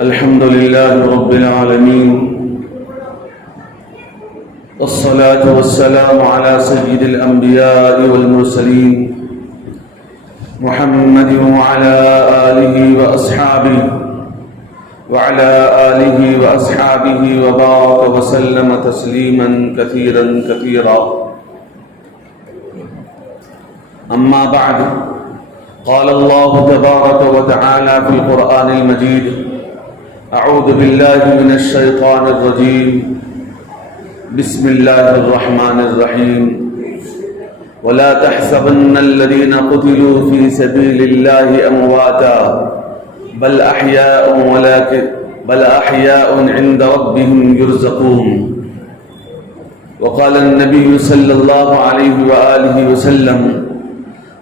الحمد لله رب العالمين، والصلاة والسلام على سيد الأنبياء والمرسلين محمد وعلى آله وأصحابه وبارك وسلم تسليما كثيرا كثيرا. أما بعد، قال الله تبارك وتعالى في القرآن المجيد: أعوذ بالله من الشيطان الرجيم، بسم الله الرحمن الرحيم. ولا تحسبن الذين قتلوا في سبيل الله أمواتا بل أحياء عند ربهم يرزقون. وقال النبي صلى الله عليه وآله وسلم: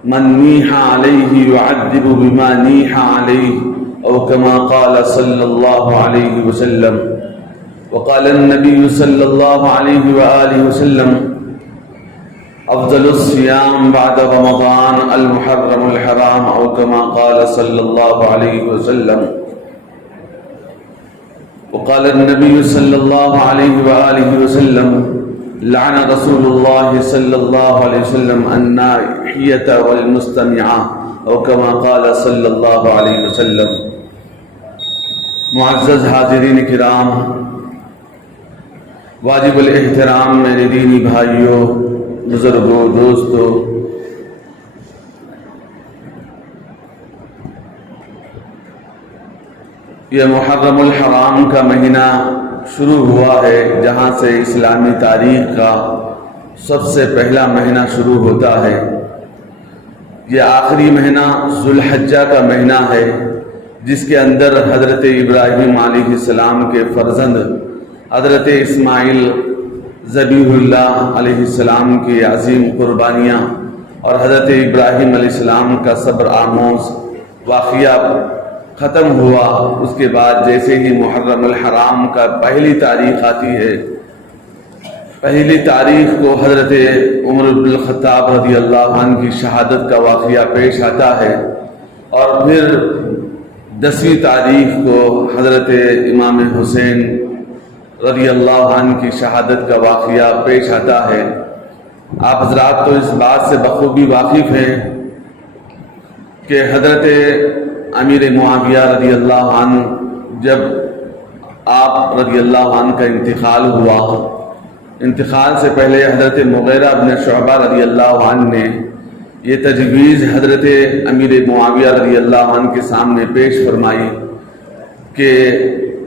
من نيح عليه يعذب بما نيح عليه، أو كما قال صلى الله عليه وسلم. وقال النبي صلى الله عليه وآله وسلم: أفضل الصيام بعد رمضان المحرم الحرام، أو كما قال صلى الله عليه وسلم. وقال النبي صلى الله عليه وآله وسلم: لعن رسول الله صلی اللہ علیہ وسلم الناحیۃ والمستمعہ، او کما قال صلی اللہ علیہ وسلم. معزز حاضرین کرام، واجب الاحترام میرے دینی بھائیوں، بزرگوں، دوستوں، یہ محرم الحرام کا مہینہ شروع ہوا ہے، جہاں سے اسلامی تاریخ کا سب سے پہلا مہینہ شروع ہوتا ہے. یہ آخری مہینہ ذو الحجہ کا مہینہ ہے، جس کے اندر حضرت ابراہیم علیہ السلام کے فرزند حضرت اسماعیل ذبیح اللہ علیہ السلام کی عظیم قربانیاں اور حضرت ابراہیم علیہ السلام کا صبر آموز واقعہ ختم ہوا. اس کے بعد جیسے ہی محرم الحرام کا پہلی تاریخ آتی ہے، پہلی تاریخ کو حضرت عمر بن الخطاب رضی اللہ عنہ کی شہادت کا واقعہ پیش آتا ہے، اور پھر 10ویں تاریخ کو حضرت امام حسین رضی اللہ عنہ کی شہادت کا واقعہ پیش آتا ہے. آپ حضرات تو اس بات سے بخوبی واقف ہیں کہ حضرت امیر معاویہ رضی اللہ عنہ، جب آپ رضی اللہ عنہ کا انتقال ہوا، انتقال سے پہلے حضرت مغیرہ بن شعبہ رضی اللہ عنہ نے یہ تجویز حضرت امیر معاویہ رضی اللہ عنہ کے سامنے پیش فرمائی کہ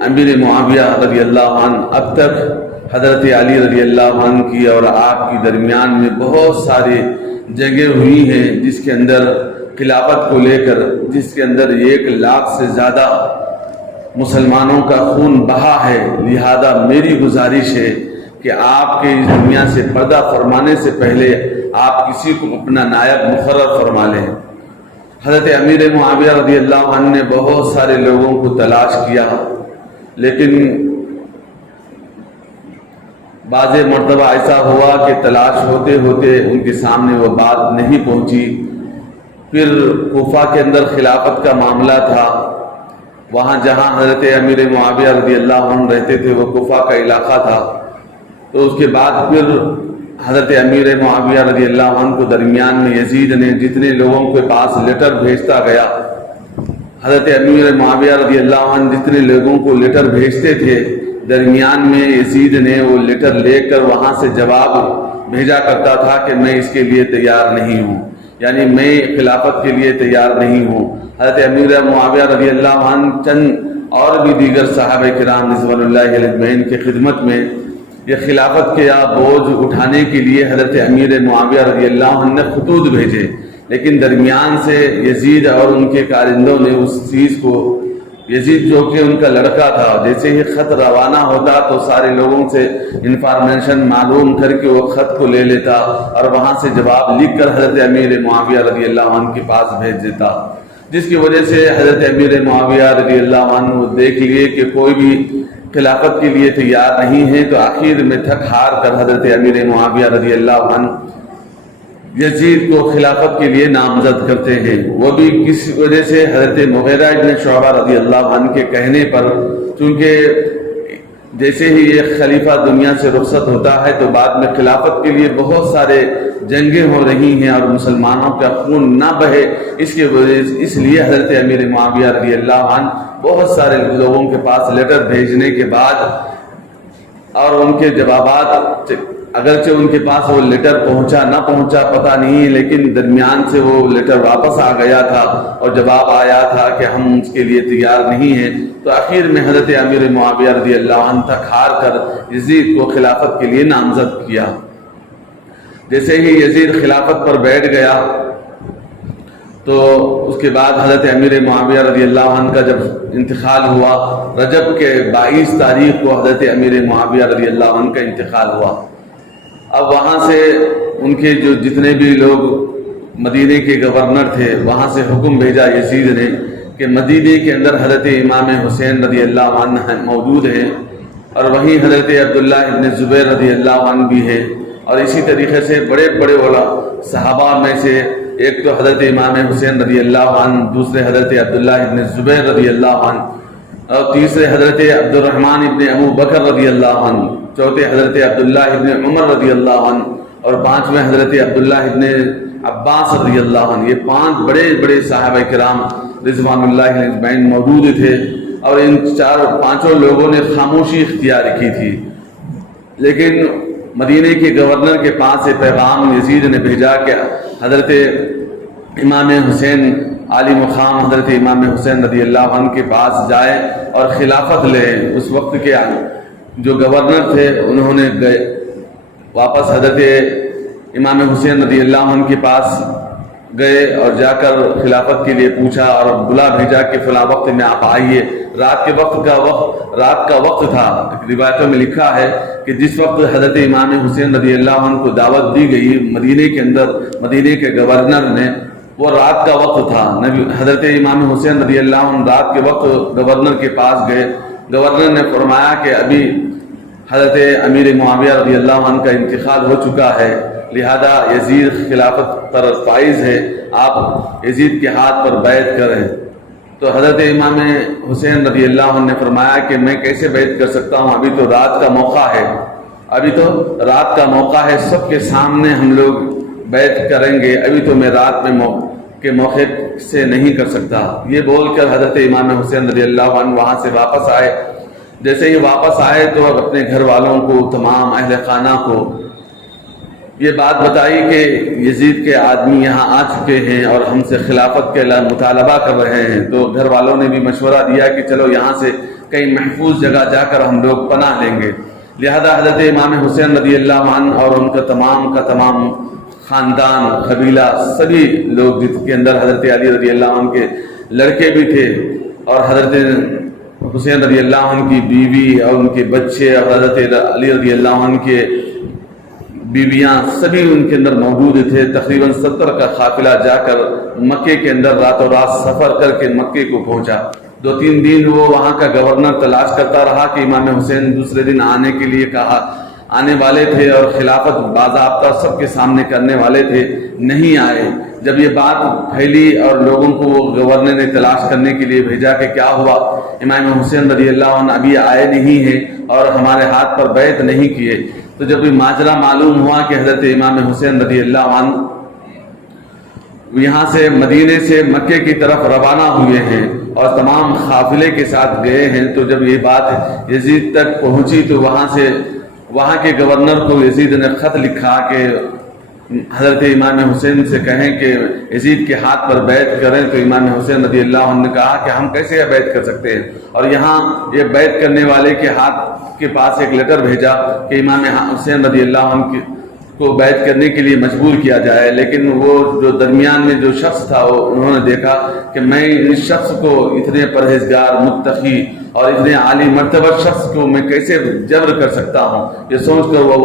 امیر معاویہ رضی اللہ عنہ، اب تک حضرت علی رضی اللہ عنہ کی اور آپ کی درمیان میں بہت ساری جنگیں ہوئی ہیں، جس کے اندر خلافت کو لے کر، جس کے اندر 1 لاکھ سے زیادہ مسلمانوں کا خون بہا ہے. لہذا میری گزارش ہے کہ آپ کے اس دنیا سے پردہ فرمانے سے پہلے آپ کسی کو اپنا نائب مقرر فرما لیں. حضرت امیر معاویہ رضی اللہ عنہ نے بہت سارے لوگوں کو تلاش کیا، لیکن بعض مرتبہ ایسا ہوا کہ تلاش ہوتے ہوتے ان کے سامنے وہ بات نہیں پہنچی. پھر کوفہ کے اندر خلافت کا معاملہ تھا، وہاں جہاں حضرت امیر معاویہ رضی اللہ عنہ رہتے تھے وہ کوفہ کا علاقہ تھا. تو اس کے بعد پھر حضرت امیر معاویہ رضی اللہ عنہ کو درمیان میں یزید نے جتنے لوگوں کے پاس لیٹر بھیجتا گیا، حضرت امیر معاویہ رضی اللہ عنہ جتنے لوگوں کو لیٹر بھیجتے تھے، درمیان میں یزید نے وہ لیٹر لے کر وہاں سے جواب بھیجا کرتا تھا کہ میں اس کے لیے تیار نہیں ہوں، یعنی میں خلافت کے لیے تیار نہیں ہوں. حضرت امیر معاویہ رضی اللہ عنہ چند اور بھی دیگر صحابہ کرام رضوان اللہ علیہ اجمعین کی خدمت میں یہ خلافت کے بوجھ اٹھانے کے لیے حضرت امیر معاویہ رضی اللہ عنہ نے خطوط بھیجے، لیکن درمیان سے یزید اور ان کے کارندوں نے اس چیز کو، یزید جو کہ ان کا لڑکا تھا، جیسے ہی خط روانہ ہوتا تو سارے لوگوں سے انفارمیشن معلوم کر کے وہ خط کو لے لیتا اور وہاں سے جواب لکھ کر حضرت امیر معاویہ رضی اللہ عنہ کے پاس بھیج دیتا، جس کی وجہ سے حضرت امیر معاویہ رضی اللہ عنہ دیکھ لیے کہ کوئی بھی خلافت کے لیے تیار نہیں ہے، تو آخر میں تھک ہار کر حضرت امیر معاویہ رضی اللہ عنہ یزید کو خلافت کے لیے نامزد کرتے ہیں، وہ بھی کس وجہ سے؟ حضرت مغیرہ ابن شعبہ رضی اللہ عنہ کے کہنے پر، چونکہ جیسے ہی یہ خلیفہ دنیا سے رخصت ہوتا ہے تو بعد میں خلافت کے لیے بہت سارے جنگیں ہو رہی ہیں اور مسلمانوں کا خون نہ بہے، اس لیے حضرت امیر معاویہ رضی اللہ عنہ بہت سارے لوگوں کے پاس لیٹر بھیجنے کے بعد اور ان کے جوابات، اگرچہ ان کے پاس وہ لیٹر پہنچا نہ پہنچا پتہ نہیں، لیکن درمیان سے وہ لیٹر واپس آ گیا تھا اور جواب آیا تھا کہ ہم اس کے لیے تیار نہیں ہیں، تو آخر میں حضرت امیر معاویہ رضی اللہ عنہ تک ہار کر یزید کو خلافت کے لیے نامزد کیا۔ جیسے ہی یزید خلافت پر بیٹھ گیا تو اس کے بعد حضرت امیر معاویہ رضی اللہ عنہ کا جب انتقال ہوا، رجب کے 22 تاریخ کو حضرت امیر معاویہ رضی اللہ عنہ کا انتقال ہوا۔ اب وہاں سے ان کے جو جتنے بھی لوگ مدینے کے گورنر تھے، وہاں سے حکم بھیجا یزید نے کہ مدینے کے اندر حضرت امام حسین رضی اللہ عنہ موجود ہیں، اور وہیں حضرت عبداللہ ابن زبیر رضی اللہ عنہ بھی ہے، اور اسی طریقے سے بڑے بڑے صحابہ میں سے ایک تو حضرت امام حسین رضی اللہ عنہ، دوسرے حضرت عبداللہ ابن زبیر رضی اللہ عنہ، اور تیسرے حضرت عبد الرحمن ابن ابو بکر رضی اللہ عنہ، چوتھے حضرت عبداللہ ابن عمر رضی اللہ عنہ، اور پانچویں حضرت عبداللہ ابن عباس رضی اللہ عنہ۔ یہ 5 بڑے بڑے صحابہ کرام رضوان اللہ اجمعین موجود تھے، اور ان 4-5 لوگوں نے خاموشی اختیار کی تھی، لیکن مدینے کے گورنر کے پاس سے پیغام یزید نے بھیجا کہ حضرت امام حسین عالی مقام حضرت امام حسین رضی اللہ عنہ کے پاس جائے اور خلافت لے۔ اس وقت کے جو گورنر تھے انہوں نے واپس حضرت امام حسین رضی اللہ عنہ کے پاس گئے اور جا کر خلافت کے لیے پوچھا اور بلا بھیجا کہ فلاں وقت میں آپ آئیے۔ رات کا وقت تھا، روایتوں میں لکھا ہے کہ جس وقت حضرت امام حسین رضی اللہ عنہ کو دعوت دی گئی مدینے کے اندر مدینے کے گورنر نے، وہ رات کا وقت تھا۔ حضرت امام حسین رضی اللہ عنہ رات کے وقت گورنر کے پاس گئے۔ گورنر نے فرمایا کہ ابھی حضرت امیر معاویہ رضی اللہ عنہ کا انتقال ہو چکا ہے، لہذا یزید خلافت پر فائز ہے، آپ یزید کے ہاتھ پر بیعت کریں۔ تو حضرت امام حسین رضی اللہ عنہ نے فرمایا کہ میں کیسے بیعت کر سکتا ہوں، ابھی تو رات کا موقع ہے، سب کے سامنے ہم لوگ بیعت کریں گے، ابھی تو میں رات میں کے موقع سے نہیں کر سکتا۔ یہ بول کر حضرت امام حسین رضی اللہ عنہ وہاں سے واپس آئے۔ جیسے ہی واپس آئے تو اب اپنے گھر والوں کو، تمام اہل خانہ کو یہ بات بتائی کہ یزید کے آدمی یہاں آ چکے ہیں اور ہم سے خلافت کے مطالبہ کر رہے ہیں۔ تو گھر والوں نے بھی مشورہ دیا کہ چلو یہاں سے کئی محفوظ جگہ جا کر ہم لوگ پناہ لیں گے۔ لہذا حضرت امام حسین رضی اللہ عنہ اور ان کا تمام خاندان، قبیلہ، سبھی لوگ جس کے اندر حضرت علی رضی اللہ عنہ کے لڑکے بھی تھے اور حضرت حسین رضی اللہ عنہ کی بیوی اور ان کے بچے اور حضرت علی رضی اللہ عنہ کے بیویاں، سبھی ان کے اندر موجود تھے۔ تقریباً 70 کا قافلہ جا کر مکے کے اندر راتوں رات سفر کر کے مکے کو پہنچا۔ 2-3 دن وہ وہاں کا گورنر تلاش کرتا رہا کہ امام حسین دوسرے دن آنے کے لیے آنے والے تھے اور خلافت باضابطہ سب کے سامنے کرنے والے تھے، نہیں آئے۔ جب یہ بات پھیلی اور لوگوں کو وہ گورنر نے تلاش کرنے کے لیے بھیجا کہ کیا ہوا، امام حسین رضی اللہ عنہ ابھی آئے نہیں ہیں اور ہمارے ہاتھ پر بیعت نہیں کیے، تو جب یہ ماجرا معلوم ہوا کہ حضرت امام حسین رضی اللہ عنہ یہاں سے مدینے سے مکے کی طرف روانہ ہوئے ہیں اور تمام قافلے کے ساتھ گئے ہیں، تو جب یہ بات یزید تک پہنچی تو وہاں کے گورنر کو یزید نے خط لکھا کہ حضرت امام حسین سے کہیں کہ یزید کے ہاتھ پر بیعت کریں۔ تو امام حسین رضی اللہ عنہ نے کہا کہ ہم کیسے بیعت کر سکتے ہیں، اور یہاں یہ بیعت کرنے والے کے ہاتھ کے پاس ایک لیٹر بھیجا کہ امام حسین رضی اللہ عنہ کو بیعت کرنے کے لیے مجبور کیا جائے، لیکن وہ جو درمیان میں جو شخص تھا انہوں نے دیکھا کہ میں اس شخص کو، اتنے پرہیزگار، متقی اور اتنے عالی مرتبہ شخص کو میں کیسے جبر کر سکتا ہوں، یہ سوچ کر وہ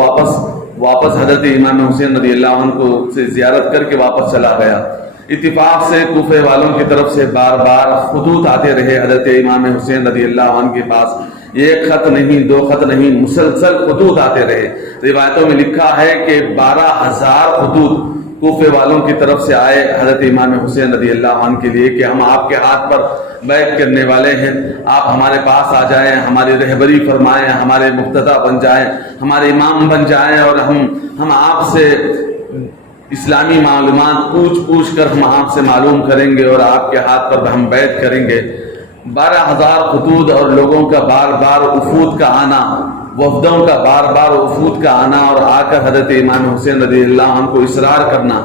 واپس حضرت امام حسین رضی اللہ عنہ کو سے زیارت کر کے واپس چلا گیا۔ اتفاق سے کوفے والوں کی طرف سے بار بار خطوط آتے رہے حضرت امام حسین رضی اللہ عنہ کے پاس، ایک خط نہیں، 2 خط نہیں، مسلسل خطوط آتے رہے۔ روایتوں میں لکھا ہے کہ 12,000 خطوط کوفے والوں کی طرف سے آئے حضرت امام حسین رضی اللہ عنہ کے لیے کہ ہم آپ کے ہاتھ پر بیعت کرنے والے ہیں، آپ ہمارے پاس آ جائیں، ہماری رہبری فرمائیں، ہمارے مقتدی بن جائیں، ہمارے امام بن جائیں، اور ہم آپ سے اسلامی معلومات پوچھ کر ہم آپ سے معلوم کریں گے اور آپ کے ہاتھ پر ہم بیعت کریں گے۔ 12,000 خطوط اور لوگوں کا بار بار وفود کا آنا، وفدوں کا بار بار وفود کا آنا اور آ کر حضرت امام حسین رضی اللہ عنہ کو اصرار کرنا۔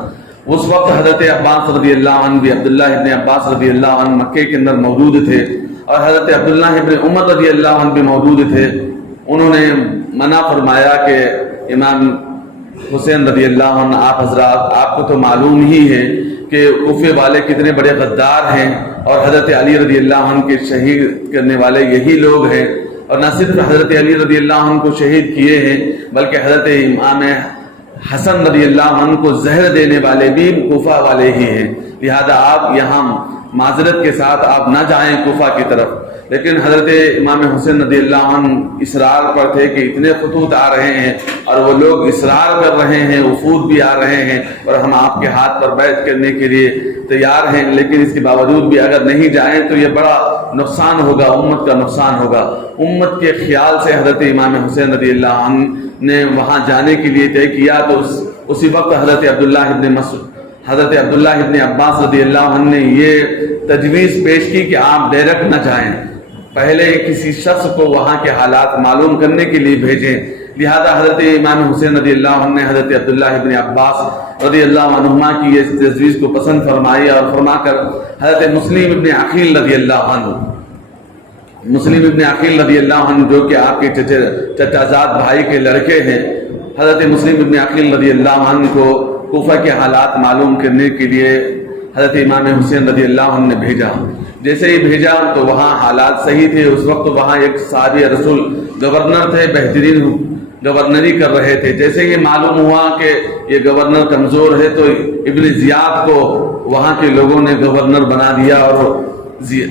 اس وقت حضرت عباس رضی اللہ عنہ بھی، عبداللہ ابن عباس رضی اللہ عنہ مکے کے اندر موجود تھے، اور حضرت عبداللہ ابن عمر رضی اللہ عنہ بھی موجود تھے۔ انہوں نے منع فرمایا کہ امام حسین رضی اللہ عنہ، آپ حضرات، آپ کو تو معلوم ہی ہے کہ کوفے والے کتنے بڑے غدار ہیں، اور حضرت علی رضی اللہ عنہ کے شہید کرنے والے یہی لوگ ہیں، اور نہ صرف حضرت علی رضی اللہ عنہ کو شہید کیے ہیں بلکہ حضرت امام حسن رضی اللہ عنہ کو زہر دینے والے بھی کوفہ والے ہی ہیں، لہذا آپ یہاں معذرت کے ساتھ آپ نہ جائیں کوفہ کی طرف۔ لیکن حضرت امام حسین رضی اللہ عنہ اصرار پر تھے کہ اتنے خطوط آ رہے ہیں اور وہ لوگ اصرار کر رہے ہیں، وفود بھی آ رہے ہیں، اور ہم آپ کے ہاتھ پر بیعت کرنے کے لیے تیار ہیں، لیکن اس کے باوجود بھی اگر نہیں جائیں تو یہ بڑا نقصان ہوگا، امت کا نقصان ہوگا۔ امت کے خیال سے حضرت امام حسین رضی اللہ عنہ نے وہاں جانے کے لیے طے کیا، تو اسی وقت حضرت عبداللہ ابن عباس رضی اللہ عنہ نے یہ تجویز پیش کی کہ آپ ڈائریکٹ نہ جائیں، پہلے کسی شخص کو وہاں کے حالات معلوم کرنے کے لیے بھیجیں۔ لہذا حضرت امام حسین رضی اللہ عنہ نے حضرت عبداللہ ابن عباس رضی اللہ عنہما کی اس تجویز کو پسند فرمائی، اور فرما کر حضرت مسلم ابن عقیل رضی اللہ عنہ جو کہ آپ کے چچا زاد بھائی کے لڑکے ہیں، حضرت مسلم ابن عقیل رضی اللہ عنہ کو کوفہ کے حالات معلوم کرنے کے لیے حضرت امام حسین رضی اللہ عنہ نے بھیجا۔ جیسے ہی بھیجا تو وہاں حالات صحیح تھے، اس وقت وہاں ایک صحابی رسول گورنر تھے، بہترین گورنری کر رہے تھے۔ جیسے یہ معلوم ہوا کہ یہ گورنر کمزور ہے تو ابن زیاد کو وہاں کے لوگوں نے گورنر بنا دیا، اور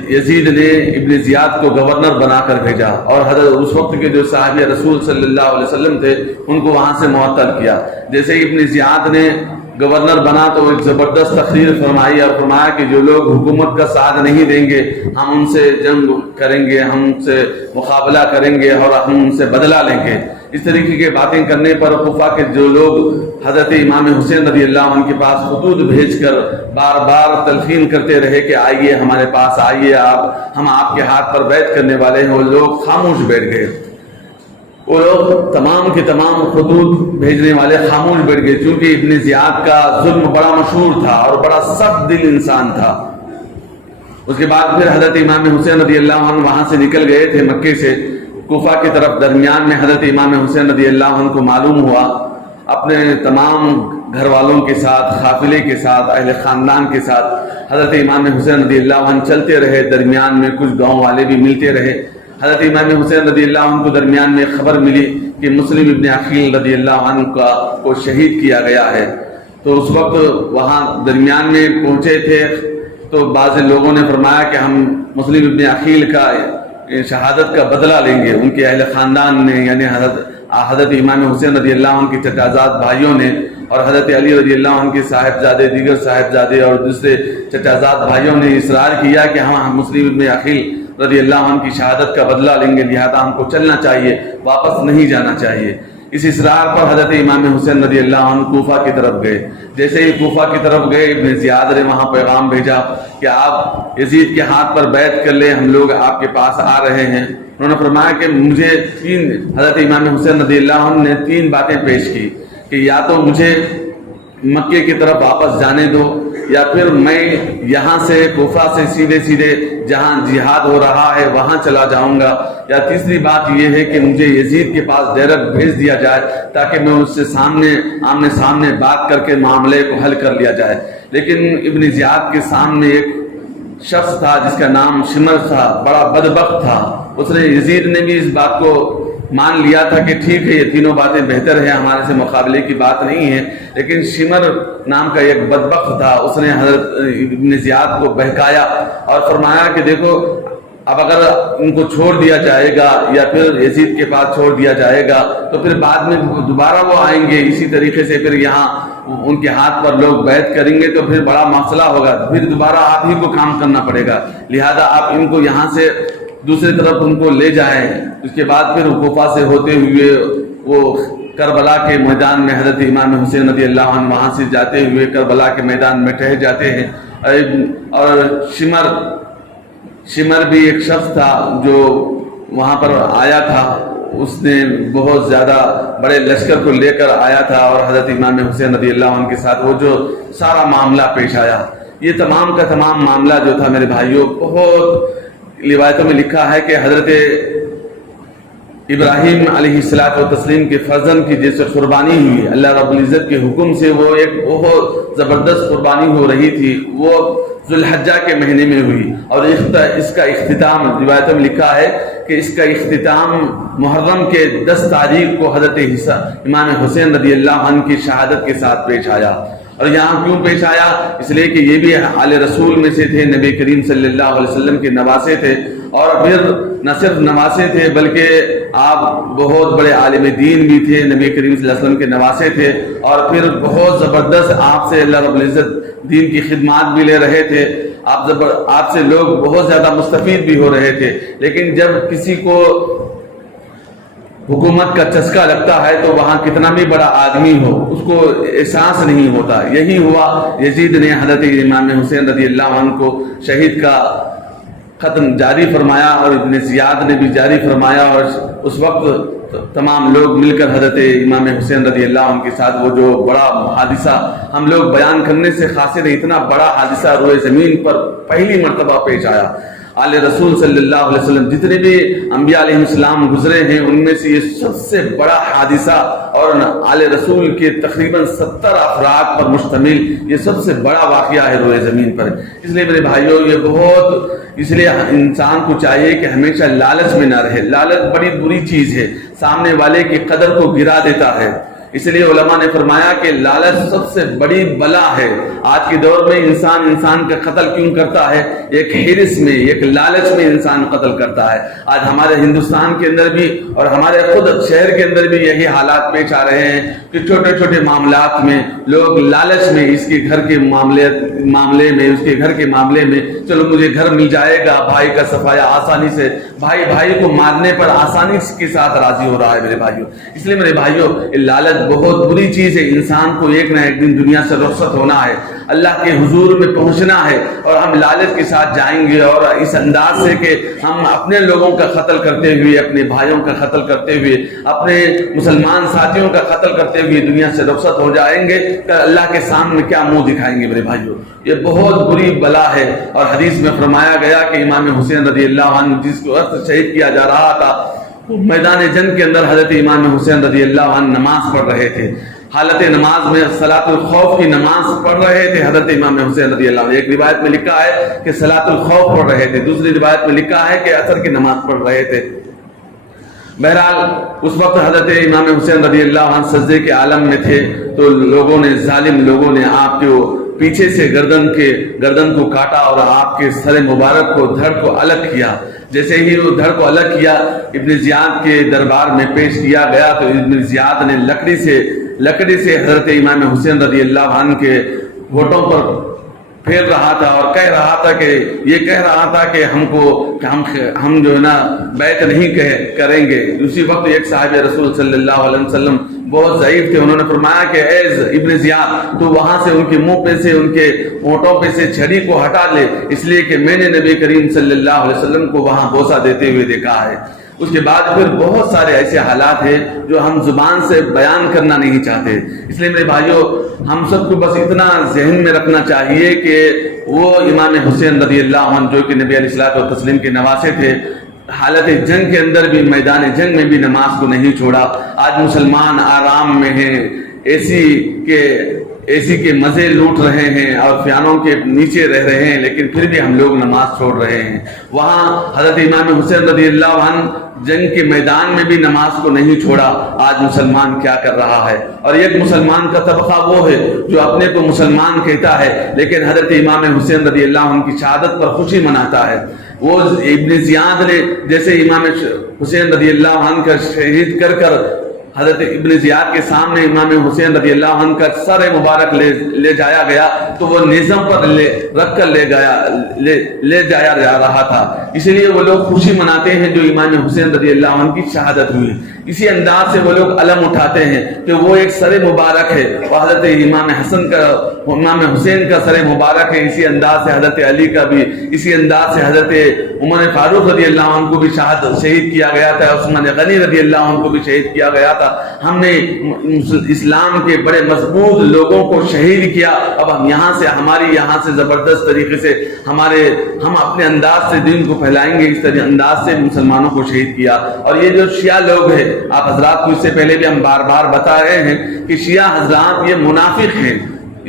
یزید نے ابن زیاد کو گورنر بنا کر بھیجا، اور حضرت اس وقت کے جو صحابی رسول صلی اللہ علیہ وسلم تھے ان کو وہاں سے معطل کیا۔ جیسے ہی ابن زیاد نے گورنر بنا تو ایک زبردست تقریر فرمائی اور فرمایا کہ جو لوگ حکومت کا ساتھ نہیں دیں گے ہم ان سے جنگ کریں گے، ہم ان سے مقابلہ کریں گے اور ہم ان سے بدلہ لیں گے۔ اس طریقے کی باتیں کرنے پر کوفہ کے جو لوگ حضرت امام حسین رضی اللہ عنہ کے پاس خطوط بھیج کر بار بار تلقین کرتے رہے کہ آئیے ہمارے پاس آئیے، ہم آپ کے ہاتھ پر بیعت کرنے والے ہیں، وہ لوگ خاموش بیٹھ گئے۔ وہ لوگ تمام کے تمام خطوط بھیجنے والے خاموش بیٹھ گئے، چونکہ ابن زیاد کا ظلم بڑا مشہور تھا اور بڑا سخت دل انسان تھا۔ اس کے بعد پھر حضرت امام حسین رضی اللہ عنہ وہاں سے نکل گئے تھے مکے سے کوفہ کی طرف۔ درمیان میں حضرت امام حسین رضی اللہ عنہ کو معلوم ہوا، اپنے تمام گھر والوں کے ساتھ، قافلے کے ساتھ، اہل خاندان کے ساتھ حضرت امام حسین رضی اللہ عنہ چلتے رہے۔ درمیان میں کچھ گاؤں والے بھی ملتے رہے۔ حضرت امام حسین رضی اللہ عنہ کو درمیان میں خبر ملی کہ مسلم ابن عقیل رضی اللہ عنہ کو شہید کیا گیا ہے، تو اس وقت وہاں درمیان میں پہنچے تھے تو بعض لوگوں نے فرمایا کہ ہم مسلم ابن عقیل کا شہادت کا بدلہ لیں گے۔ ان کے اہل خاندان نے، یعنی حضرت امام حسین رضی اللہ عنہ کے چچازاد بھائیوں نے اور حضرت علی رضی اللہ عنہ کے صاحبزادے، دیگر صاحبزادے اور دوسرے چچازاد بھائیوں نے اصرار کیا کہ ہم مسلم ابن عقیل رضی اللہ عنہ کی شہادت کا بدلہ لیں گے، لہذا ہم کو چلنا چاہیے، واپس نہیں جانا چاہیے۔ اس اصرار پر حضرت امام حسین رضی اللہ عنہ کوفہ کی طرف گئے۔ جیسے ہی کوفہ کی طرف گئے، ابن زیاد نے وہاں پیغام بھیجا کہ آپ یزید کے ہاتھ پر بیعت کر لیں، ہم لوگ آپ کے پاس آ رہے ہیں۔ انہوں نے فرمایا کہ مجھے حضرت امام حسین رضی اللہ عنہ نے 3 باتیں پیش کی کہ یا تو مجھے مکے کی طرف واپس جانے دو، یا پھر میں یہاں سے کوفہ سے سیدھے جہاں جہاد ہو رہا ہے وہاں چلا جاؤں گا، یا تیسری بات یہ ہے کہ مجھے یزید کے پاس ڈائریکٹ بھیج دیا جائے تاکہ میں اس سے آمنے سامنے بات کر کے معاملے کو حل کر لیا جائے۔ لیکن ابن زیاد کے سامنے ایک شخص تھا جس کا نام شمر تھا، بڑا بدبخت تھا۔ اس نے، یزید نے بھی اس بات کو مان لیا تھا کہ ٹھیک ہے یہ تینوں باتیں بہتر ہیں، ہمارے سے مقابلے کی بات نہیں ہے، لیکن شمر نام کا ایک بدبخت تھا، اس نے حضرت ابن زیاد کو بہکایا اور فرمایا کہ دیکھو اب اگر ان کو چھوڑ دیا جائے گا یا پھر یزید کے پاس چھوڑ دیا جائے گا تو پھر بعد میں دوبارہ وہ آئیں گے اسی طریقے سے، پھر یہاں ان کے ہاتھ پر لوگ بیعت کریں گے تو پھر بڑا مسئلہ ہوگا، پھر دوبارہ آپ ہی کو کام کرنا پڑے گا، لہذا آپ ان کو یہاں سے دوسری طرف ان کو لے جائیں۔ اس کے بعد پھر کوفہ سے ہوتے ہوئے وہ کربلا کے میدان میں حضرت امام حسین رضی اللہ عنہ وہاں سے جاتے ہوئے کربلا کے میدان میں ٹھہر جاتے ہیں۔ اور شمر بھی ایک شخص تھا جو وہاں پر آیا تھا، اس نے بہت زیادہ بڑے لشکر کو لے کر آیا تھا اور حضرت امام حسین رضی اللہ عنہ کے ساتھ وہ جو سارا معاملہ پیش آیا، یہ تمام کا تمام معاملہ جو تھا میرے بھائیوں، بہت روایتوں میں لکھا ہے کہ حضرت ابراہیم علیہ الصلوۃ والتسلیم کے فرزند کی جیسے قربانی ہوئی اللہ رب العزت کے حکم سے، وہ ایک بہت زبردست قربانی ہو رہی تھی، وہ ذوالحجہ کے مہینے میں ہوئی، اور اس کا اختتام روایتوں میں لکھا ہے کہ اس کا اختتام محرم کے 10 تاریخ کو حضرت امام حسین رضی اللہ عنہ کی شہادت کے ساتھ پیش آیا۔ اور یہاں کیوں پیش آیا؟ اس لیے کہ یہ بھی آل رسول میں سے تھے، نبی کریم صلی اللہ علیہ وسلم کے نواسے تھے، اور پھر نہ صرف نواسے تھے بلکہ آپ بہت بڑے عالم دین بھی تھے، نبی کریم صلی اللہ علیہ وسلم کے نواسے تھے، اور پھر بہت زبردست آپ سے اللہ رب العزت دین کی خدمات بھی لے رہے تھے، آپ سے لوگ بہت زیادہ مستفید بھی ہو رہے تھے۔ لیکن جب کسی کو حکومت کا چسکا لگتا ہے تو وہاں کتنا بھی بڑا آدمی ہو اس کو احساس نہیں ہوتا۔ یہی ہوا، یزید نے حضرت امام حسین رضی اللہ عنہ کو شہید کا ختم جاری فرمایا، اور ابن زیاد نے بھی جاری فرمایا، اور اس وقت تمام لوگ مل کر حضرت امام حسین رضی اللہ عنہ کے ساتھ وہ جو بڑا حادثہ ہم لوگ بیان کرنے سے قاصر ہیں، اتنا بڑا حادثہ روئے زمین پر پہلی مرتبہ پیش آیا۔ آل رسول صلی اللہ علیہ وسلم جتنے بھی انبیاء علیہ السلام گزرے ہیں ان میں سے یہ سب سے بڑا حادثہ، اور آل رسول کے تقریباً 70 افراد پر مشتمل یہ سب سے بڑا واقعہ ہے روئے زمین پر۔ اس لیے میرے بھائیوں یہ بہت، اس لیے انسان کو چاہیے کہ ہمیشہ لالچ میں نہ رہے۔ لالچ بڑی بری چیز ہے، سامنے والے کی قدر کو گرا دیتا ہے۔ اس لیے علماء نے فرمایا کہ لالچ سب سے بڑی بلا ہے۔ آج کے دور میں انسان کا قتل کیوں کرتا ہے؟ ایک حرص میں، ایک لالچ میں انسان قتل کرتا ہے۔ آج ہمارے ہندوستان کے اندر بھی اور ہمارے خود شہر کے اندر بھی یہی حالات پیش آ رہے ہیں کہ چھوٹے چھوٹے معاملات میں لوگ لالچ میں، اس کے گھر کے معاملے میں، اس کے گھر کے معاملے میں، چلو مجھے گھر مل جائے گا، بھائی کا صفایا آسانی سے، بھائی کو مارنے پر آسانی کے ساتھ راضی ہو رہا ہے میرے بھائیوں۔ اس لیے میرے بھائیوں لالچ بہت بری چیز ہے۔ انسان کو ایک نہ ایک دن دنیا سے رخصت ہونا ہے، اللہ کے حضور میں پہنچنا ہے، اور ہم لالچ کے ساتھ جائیں گے اور اس انداز سے کہ ہم اپنے لوگوں کا قتل کرتے ہوئے، اپنے بھائیوں کا قتل کرتے ہوئے، اپنے مسلمان ساتھیوں کا قتل کرتے ہوئے دنیا سے رخصت ہو جائیں گے تو اللہ کے سامنے کیا منہ دکھائیں گے میرے بھائیوں؟ یہ بہت بری بلا ہے۔ اور حدیث میں فرمایا گیا کہ امام حسین رضی اللہ عنہ جس کو شہید کیا جا رہا تھا، میدان جنگ کے اندر حضرت امام حسین رضی اللہ عنہ نماز پڑھ رہے تھے، حالت نماز میں صلاۃ الخوف کی نماز پڑھ رہے تھے حضرت امام حسین رضی اللہ عنہ۔ ایک روایت میں لکھا ہے کہ صلاۃ الخوف پڑھ رہے تھے، دوسری روایت میں لکھا ہے کہ عصر کی نماز پڑھ رہے تھے۔ بہرحال اس وقت حضرت امام حسین رضی اللہ عنہ سجدے کے عالم میں تھے تو ظالم لوگوں نے آپ کو پیچھے سے گردن کو کاٹا اور آپ کے سر مبارک کو، دھڑ کو الگ کیا۔ جیسے ہی وہ دھڑ کو الگ کیا، ابن زیاد کے دربار میں پیش کیا گیا تو ابن زیاد نے لکڑی سے حضرت امام حسین رضی اللہ عنہ کے ہونٹوں پر پھیر رہا تھا اور کہہ رہا تھا کہ ہم جو ہے نا بیعت نہیں کریں گے۔ اسی وقت ایک صحابی رسول صلی اللہ علیہ وسلم بہت ضعیف تھے، انہوں نے فرمایا کہ اے ابن زیاد تو وہاں سے ان کے منہ پہ سے، ان کے ہونٹوں پہ سے چھڑی کو ہٹا لے، اس لیے کہ میں نے نبی کریم صلی اللہ علیہ وسلم کو وہاں بوسہ دیتے ہوئے دیکھا ہے۔ اس کے بعد پھر بہت سارے ایسے حالات ہیں جو ہم زبان سے بیان کرنا نہیں چاہتے۔ اس لیے میرے بھائیوں ہم سب کو بس اتنا ذہن میں رکھنا چاہیے کہ وہ امام حسین رضی اللہ عنہ جو کہ نبی علیہ الصلوۃ والتسلیم کے نواسے تھے، حالت جنگ کے اندر بھی، میدان جنگ میں بھی نماز کو نہیں چھوڑا۔ آج مسلمان آرام میں ہیں، اے سی کے مزے لوٹ رہے ہیں اور فیانوں کے نیچے رہ رہے ہیں، لیکن پھر بھی ہم لوگ نماز چھوڑ رہے ہیں۔ وہاں حضرت امام حسین رضی اللہ عنہ جنگ کے میدان میں بھی نماز کو نہیں چھوڑا۔ آج مسلمان کیا کر رہا ہے؟ اور ایک مسلمان کا طبقہ وہ ہے جو اپنے کو مسلمان کہتا ہے لیکن حضرت امام حسین رضی اللہ عنہ کی شہادت پر خوشی مناتا ہے۔ وہ ابن زیاد نے جیسے امام حسین رضی اللہ عنہ کا شہید کر کر حضرت ابن زیاد کے سامنے امام حسین رضی اللہ عنہ کا سر مبارک لے جایا گیا تو وہ نظم پر رکھ کر لے جایا جا رہا تھا، اسی لیے وہ لوگ خوشی مناتے ہیں جو امام حسین رضی اللہ عنہ کی شہادت ہوئی۔ اسی انداز سے وہ لوگ علم اٹھاتے ہیں کہ وہ ایک سر مبارک ہے، اور حضرت امام حسین کا سر مبارک ہے، اسی انداز سے حضرت علی کا بھی، اسی انداز سے حضرت عمر فاروق رضی اللہ عنہ کو بھی شہید کیا گیا تھا، عثمان غنی رضی اللہ عنہ کو بھی شہید کیا گیا تھا۔ ہم نے اسلام کے بڑے مضبوط لوگوں کو شہید کیا، اب ہم ہماری یہاں سے زبردست طریقے سے ہم اپنے انداز سے دین کو پھیلائیں گے، اس طرح انداز سے مسلمانوں کو شہید کیا۔ اور یہ جو شیعہ لوگ ہیں، آپ حضرات کو اس سے پہلے بھی ہم بار بار بتا رہے ہیں کہ شیعہ حضرات یہ منافق ہیں،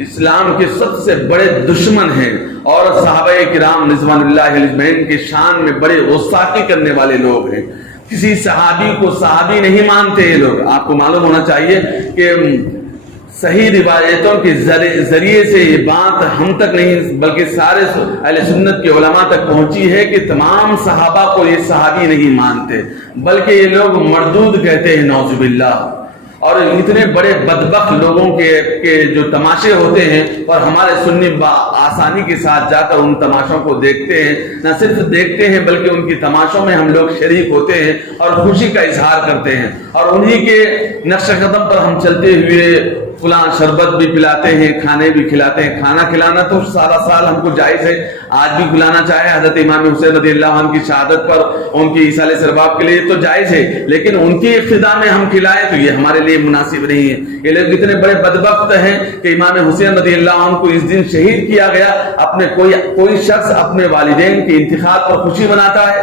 اسلام کے سب سے بڑے دشمن ہیں، اور صحابہ کرام رضوان اللہ اجمعین کے شان میں بڑے غستاخی کرنے والے لوگ ہیں۔ کسی صحابی کو صحابی نہیں مانتے یہ لوگ۔ آپ کو معلوم ہونا چاہیے کہ صحیح روایتوں کے ذریعے سے یہ بات ہم تک نہیں بلکہ سارے اہل سنت کے علماء تک پہنچی ہے کہ تمام صحابہ کو یہ صحابی نہیں مانتے، بلکہ یہ لوگ مردود کہتے ہیں، نعوذ باللہ۔ اور اتنے بڑے بدبخت لوگوں کے جو تماشے ہوتے ہیں، اور ہمارے سنی آسانی کے ساتھ جا کر ان تماشوں کو دیکھتے ہیں، نہ صرف دیکھتے ہیں بلکہ ان کی تماشوں میں ہم لوگ شریک ہوتے ہیں اور خوشی کا اظہار کرتے ہیں، اور انہی کے نقش قدم پر ہم چلتے ہوئے فلاں شربت بھی پلاتے ہیں، کھانے بھی کھلاتے ہیں۔ کھانا کھلانا تو سارا سال ہم کو جائز ہے، آج بھی کھلانا چاہے حضرت امام حسین رضی اللہ عنہ کی شہادت پر ان کی ایصال ثواب کے لیے تو جائز ہے، لیکن ان کی اقتداء میں ہم کھلائیں تو یہ ہمارے لیے مناسب نہیں ہے۔ یہ لوگ اتنے بڑے بدبخت ہیں کہ امام حسین رضی اللہ عنہ کو اس دن شہید کیا گیا، اپنے کوئی شخص اپنے والدین کے انتقال پر خوشی مناتا ہے؟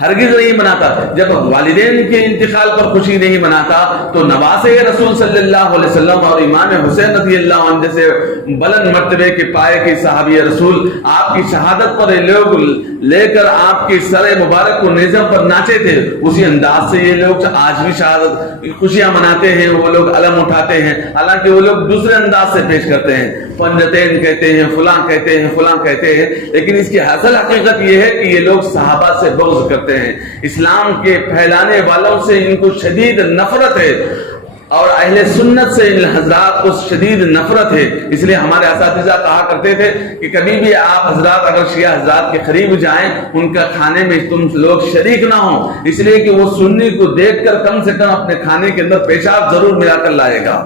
ہرگز نہیں مناتا۔ جب والدین کے انتقال پر خوشی نہیں مناتا تو نواسے رسول صلی اللہ علیہ وسلم اور امام حسین رضی اللہ عنہ جیسے بلند مرتبے کے پائے کے صحابی رسول آپ کی شہادت پر لوگ لے کر آپ کی سر مبارک کو نیزم پر ناچے تھے، اسی انداز سے یہ لوگ آج بھی شہادت خوشیاں مناتے ہیں، وہ لوگ علم اٹھاتے ہیں، حالانکہ وہ لوگ دوسرے انداز سے پیش کرتے ہیں، پنجتین کہتے ہیں، فلاں کہتے ہیں، فلاں کہتے ہیں، لیکن اس کی اصل حقیقت یہ ہے کہ یہ لوگ صحابہ سے بغض کرتے ہیں، اسلام کے پھیلانے والوں سے ان کو شدید نفرت ہے، اور اہل سنت سے ان حضرات کو شدید نفرت ہے۔ اس لیے ہمارے اساتذہ کہا کرتے تھے کہ کبھی بھی آپ حضرات اگر شیعہ حضرات کے قریب جائیں، ان کا کھانے میں تم لوگ شریک نہ ہوں، اس لیے کہ وہ سنی کو دیکھ کر کم سے کم اپنے کھانے کے اندر پیشاب ضرور ملا کر لائے گا۔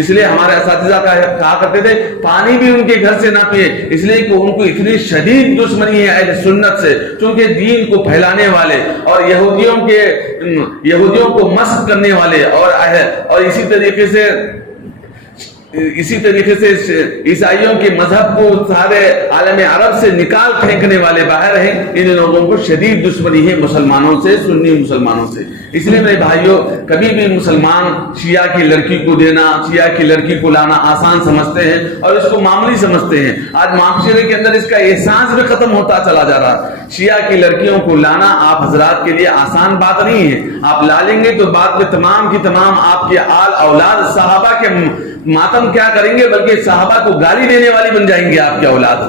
اس لیے ہمارے اساتذہ کہا کرتے تھے پانی بھی ان کے گھر سے نہ پیے، اس لیے کہ ان کو اتنی شدید دشمنی ہے اہل سنت سے، چونکہ دین کو پھیلانے والے اور یہودیوں کو مسخ کرنے والے اور اسی طریقے سے عیسائیوں کے مذہب کو سارے عالم عرب سے نکال پھینکنے والے باہر ہیں، ان لوگوں کو شدید دشمنی ہے مسلمانوں سے، سنی مسلمانوں سے۔ اس لیے میرے بھائیوں، کبھی بھی مسلمان شیعہ کی لڑکی کو دینا، شیعہ کی لڑکی کو لانا آسان سمجھتے ہیں اور اس کو معمولی سمجھتے ہیں۔ آج معاشرے کے اندر اس کا احساس بھی ختم ہوتا چلا جا رہا ہے۔ شیعہ کی لڑکیوں کو لانا آپ حضرات کے لیے آسان بات نہیں ہے، آپ لا لیں گے تو بعد میں تمام کی تمام آپ کے آل اولاد صحابہ کے ماتم کیا کریں گے، بلکہ صحابہ کو گالی دینے والی بن جائیں گے۔ آپ کے اولاد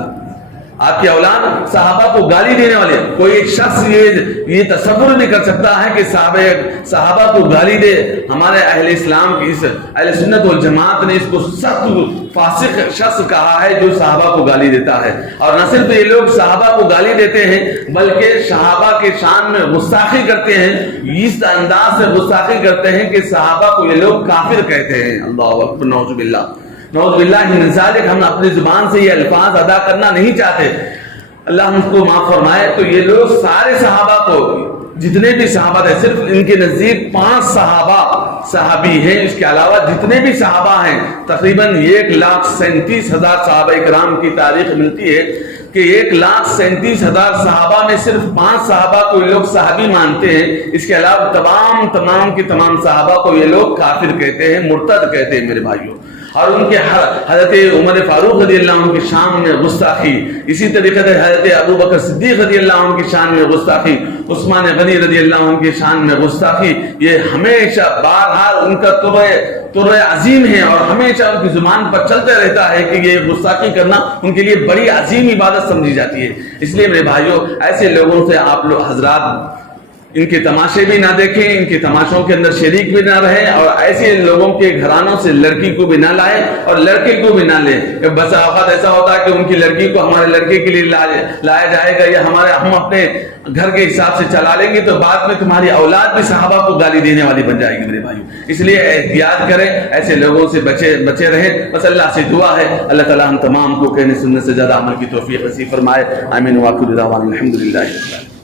صحابہ کو گالی دینے والے، کوئی ایک شخص یہ تصور نہیں کر سکتا ہے کہ صحابہ کو گالی دے۔ ہمارے اہل اسلام کی اہل سنت والجماعت نے اس کو سخت فاسق شخص کہا ہے جو صحابہ کو گالی دیتا ہے، اور نہ صرف یہ لوگ صحابہ کو گالی دیتے ہیں بلکہ صحابہ کے شان میں گستاخی کرتے ہیں، اس انداز سے گستاخی کرتے ہیں کہ صحابہ کو یہ لوگ کافر کہتے ہیں۔ اللہ اکبر، نعوذ باللہ نعوذ باللہ من ذالک۔ ہم اپنی زبان سے یہ الفاظ ادا کرنا نہیں چاہتے، اللہ ہم کو معاف فرمائے۔ تو یہ لوگ سارے صحابہ کو، جتنے بھی صحابہ تھے، صرف ان کے نزدیک 5 صحابی ہیں، اس کے علاوہ جتنے بھی صحابہ ہیں تقریباً 1,37,000 صحابہ کرام کی تاریخ ملتی ہے کہ 1,37,000 صحابہ میں صرف 5 صحابہ کو یہ لوگ صحابی مانتے ہیں، اس کے علاوہ تمام کے تمام صحابہ کو یہ لوگ کافر کہتے ہیں، مرتد کہتے ہیں میرے بھائیوں۔ اور ان کے حضرت عمر فاروق رضی اللہ عنہ کی شان میں گستاخی، اسی طریقے سے حضرت ابو بکر صدیق رضی اللہ عنہ کی شان میں گستاخی، عثمان غنی رضی اللہ عنہ کی شان میں گستاخی، یہ ہمیشہ بہرحال ان کا طرح عظیم ہے اور ہمیشہ ان کی زبان پر چلتے رہتا ہے کہ یہ گستاخی کرنا ان کے لیے بڑی عظیم عبادت سمجھی جاتی ہے۔ اس لیے میرے بھائیوں، ایسے لوگوں سے آپ لوگ حضرات ان کے تماشے بھی نہ دیکھیں، ان کے تماشوں کے اندر شریک بھی نہ رہیں، اور ایسے لوگوں کے گھرانوں سے لڑکی کو بھی نہ لائیں اور لڑکے کو بھی نہ لیں۔ بس اوقات ایسا ہوتا ہے کہ ان کی لڑکی کو ہمارے لڑکے کے لیے لایا جائے گا، یا ہم اپنے گھر کے حساب سے چلا لیں گے، تو بعد میں تمہاری اولاد بھی صحابہ کو گالی دینے والی بن جائے گی میرے بھائیوں۔ اس لیے احتیاط کریں، ایسے لوگوں سے بچے رہیں۔ بس اللہ سے دعا ہے اللہ تعالیٰ ہم تمام کو کہنے سننے سے زیادہ عمل کی توفیق نصیب فرمائے۔ آمین۔ واخر دعوانا الحمدللہ۔